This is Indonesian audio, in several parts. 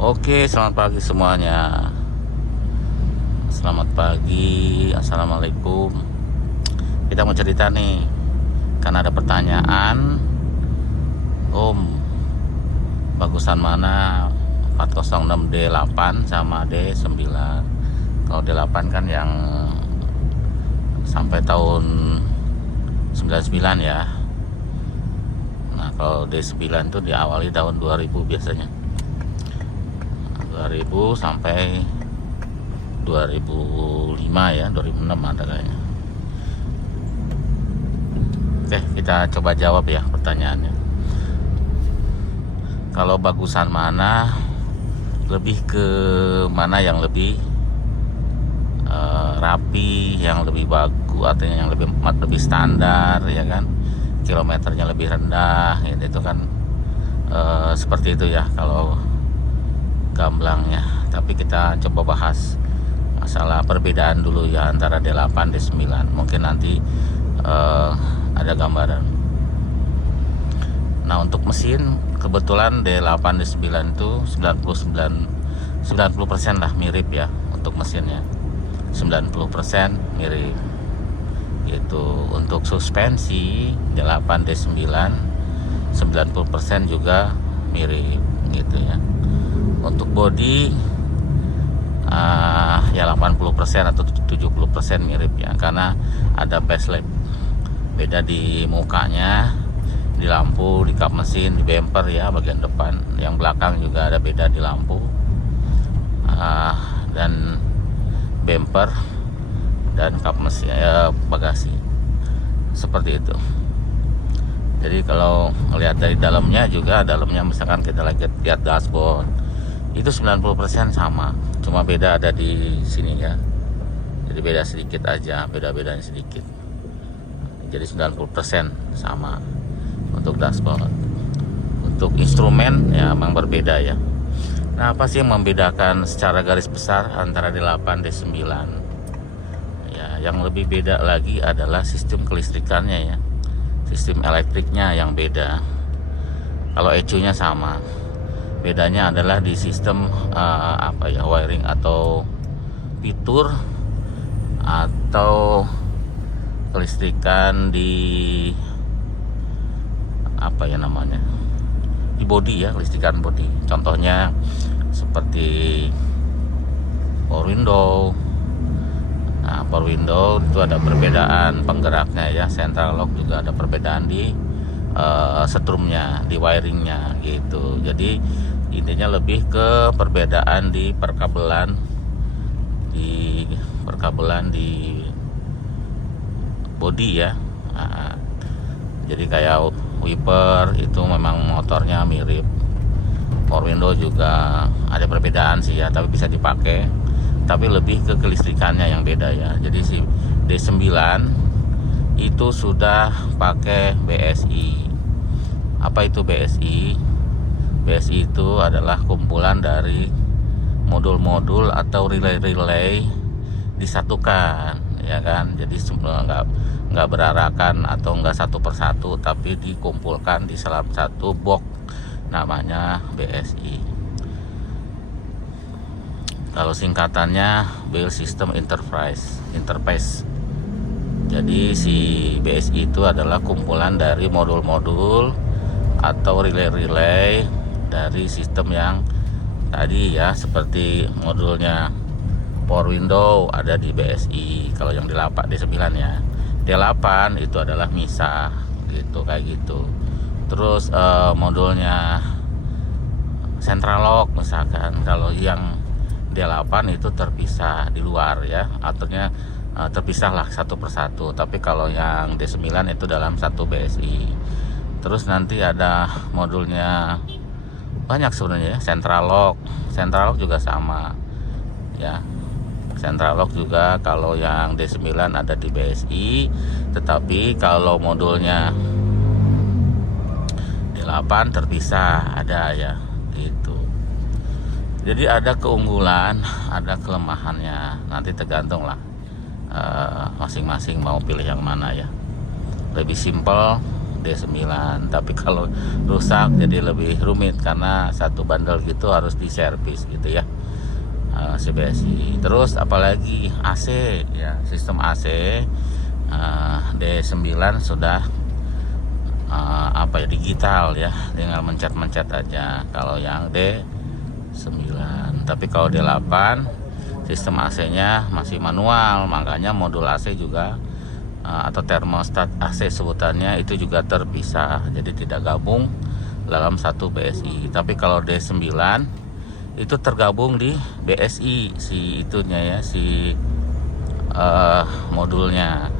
Oke, selamat pagi semuanya. Selamat pagi, assalamualaikum. Kita mau cerita nih, karena ada pertanyaan, Om, bagusan mana 406D8 sama D9? Kalau D8 kan yang sampai tahun 99 ya. Nah, kalau D9 tuh diawali tahun 2000 biasanya. 2000 sampai 2005 ya, 2006 ada kayaknya. Oke, kita coba jawab ya pertanyaannya. Kalau bagusan mana, lebih ke mana yang lebih rapi, yang lebih bagus, artinya yang lebih standar ya kan, kilometernya lebih rendah, itu kan seperti itu ya kalau gamblangnya. Tapi kita coba bahas masalah perbedaan dulu ya antara D8 D9. Mungkin nanti ada gambaran. Nah, untuk mesin kebetulan D8 D9 itu 90% lah mirip ya untuk mesinnya. 90% mirip. Itu untuk suspensi D8 D9 90% juga mirip gitu ya. Untuk body ya 80% atau 70% mirip ya, karena ada facelift. Beda di mukanya, di lampu, di kap mesin, di bumper ya bagian depan. Yang belakang juga ada beda di lampu dan bumper dan kap mesin bagasi. Seperti itu. Jadi kalau lihat dari dalamnya juga, dalamnya misalkan kita lihat dashboard, itu 90% sama, cuma beda ada di sini ya. Jadi beda sedikit aja, bedanya sedikit. Jadi 90% sama untuk dashboard. Untuk instrumen ya memang berbeda ya. Nah, apa sih yang membedakan secara garis besar antara D8 D9? Ya, yang lebih beda lagi adalah sistem kelistrikannya ya. Sistem elektriknya yang beda. Kalau ECU-nya sama. Bedanya adalah di sistem wiring atau fitur atau kelistrikan di di bodi ya, kelistrikan bodi. Contohnya seperti power window. Nah, power window itu ada perbedaan penggeraknya ya, central lock juga ada perbedaan di setrumnya, di wiringnya gitu. Jadi intinya lebih ke perbedaan di perkabelan di body ya. Nah, jadi kayak wiper itu memang motornya mirip. Power window juga ada perbedaan sih ya, tapi bisa dipakai. Tapi lebih ke kelistrikannya yang beda ya. Jadi si D9 itu sudah pakai BSI. Apa itu BSI? BSI itu adalah kumpulan dari modul-modul atau relay-relay disatukan ya kan. Jadi nggak berarakan atau nggak satu persatu, tapi dikumpulkan di salah satu box, namanya BSI. Kalau singkatannya Build System Interface. Jadi si BSI itu adalah kumpulan dari modul-modul atau relay-relay dari sistem yang tadi ya, seperti modulnya power window ada di BSI. Kalau yang D8 D9 ya. D8 itu adalah misah gitu, kayak gitu. Terus modulnya central lock misalkan. Kalau yang D8 itu terpisah di luar ya, aturnya terpisah lah satu persatu. Tapi kalau yang D9 itu dalam satu BSI. Terus nanti ada modulnya banyak sebenarnya ya. Central lock juga sama ya. Central lock juga kalau yang D9 ada di BSI, tetapi kalau modulnya D8 terpisah ada ya gitu. Jadi ada keunggulan, ada kelemahannya. Nanti tergantung lah masing-masing mau pilih yang mana ya. Lebih simpel D9. Tapi kalau rusak jadi lebih rumit karena satu bandel gitu harus diservis gitu ya, si BSI. Terus apalagi AC ya, sistem AC D9 sudah digital ya, tinggal mencet-mencet aja kalau yang D9. Tapi kalau D8 sistem AC-nya masih manual, makanya modul AC juga atau termostat AC sebutannya itu juga terpisah, jadi tidak gabung dalam satu BSI. Tapi kalau D9 itu tergabung di BSI si itunya ya, si modulnya,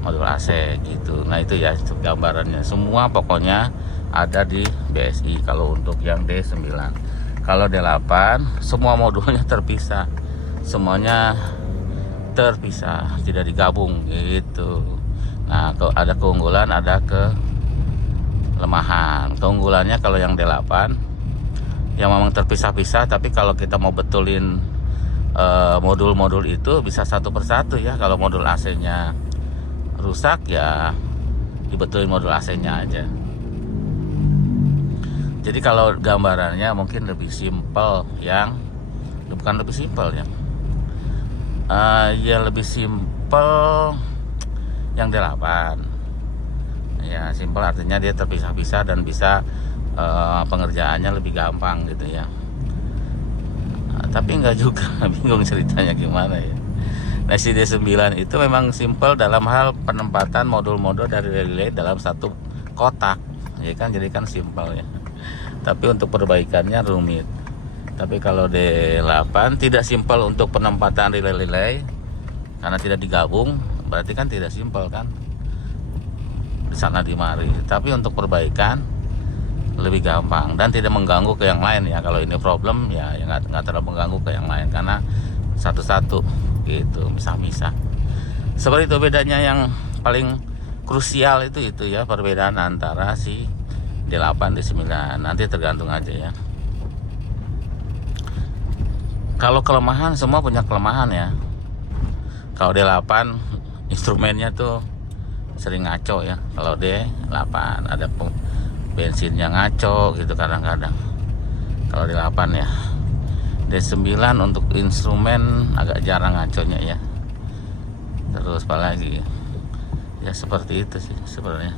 modul AC gitu. Nah itu ya gambarannya, semua pokoknya ada di BSI kalau untuk yang D9. Kalau D8 semua modulnya terpisah, semuanya terpisah, tidak digabung gitu. Nah ada keunggulan, ada kelemahan. Keunggulannya kalau yang D8 yang memang terpisah-pisah, tapi kalau kita mau betulin modul-modul itu bisa satu persatu ya. Kalau modul AC-nya rusak ya dibetulin modul AC-nya aja. Jadi kalau gambarannya mungkin lebih simpel yang, bukan lebih simpel ya, ya lebih simpel yang D8 ya. Simpel artinya dia terpisah-pisah dan bisa pengerjaannya lebih gampang gitu ya. Tapi enggak juga, bingung ceritanya gimana ya. Nah si D9 itu memang simpel dalam hal penempatan modul-modul dari relay dalam satu kotak ya kan, jadi kan simpel ya. Tapi untuk perbaikannya rumit. Tapi kalau D8 tidak simpel untuk penempatan relay-relay karena tidak digabung, berarti kan tidak simpel kan, di sana di mari. Tapi untuk perbaikan lebih gampang dan tidak mengganggu ke yang lain ya. Kalau ini problem ya nggak terlalu mengganggu ke yang lain karena satu-satu gitu, misah-misah. Seperti itu bedanya. Yang paling krusial itu ya, perbedaan antara si D8 D9. Nanti tergantung aja ya. Kalau kelemahan, semua punya kelemahan ya. Kalau D8 instrumennya tuh sering ngaco ya. Kalau D8 ada bensinnya ngaco gitu kadang-kadang. Kalau D8 ya. D9 untuk instrumen agak jarang ngaconya ya. Terus apalagi ya, seperti itu sih sebenarnya.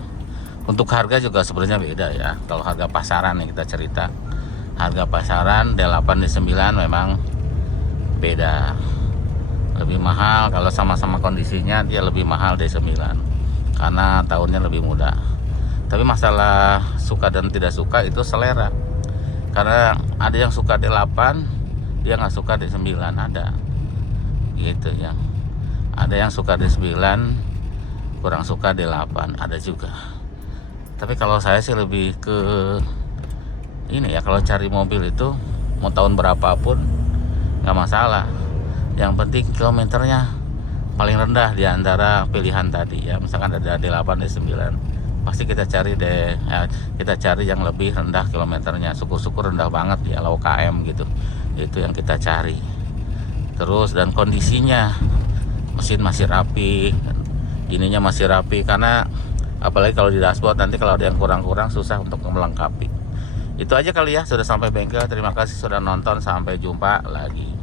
Untuk harga juga sebenarnya beda ya. Kalau harga pasaran nih kita cerita, harga pasaran D8 D9 memang beda, lebih mahal. Kalau sama-sama kondisinya dia lebih mahal D9 karena tahunnya lebih muda. Tapi masalah suka dan tidak suka itu selera, karena ada yang suka D8 dia nggak suka D9, ada gitu ya. Ada yang suka D9 kurang suka D8, ada juga. Tapi kalau saya sih lebih ke ini ya, kalau cari mobil itu mau tahun berapapun nggak masalah, yang penting kilometernya paling rendah di antara pilihan tadi ya. Misalkan ada D8 D9, pasti kita cari kita cari yang lebih rendah kilometernya. Syukur-syukur rendah banget ya, low KM gitu, itu yang kita cari. Terus dan kondisinya, mesin masih rapi, ininya masih rapi, karena apalagi kalau di dashboard nanti kalau ada yang kurang-kurang susah untuk melengkapi. Itu aja kali ya, sudah sampai bengkel. Terima kasih sudah nonton, sampai jumpa lagi.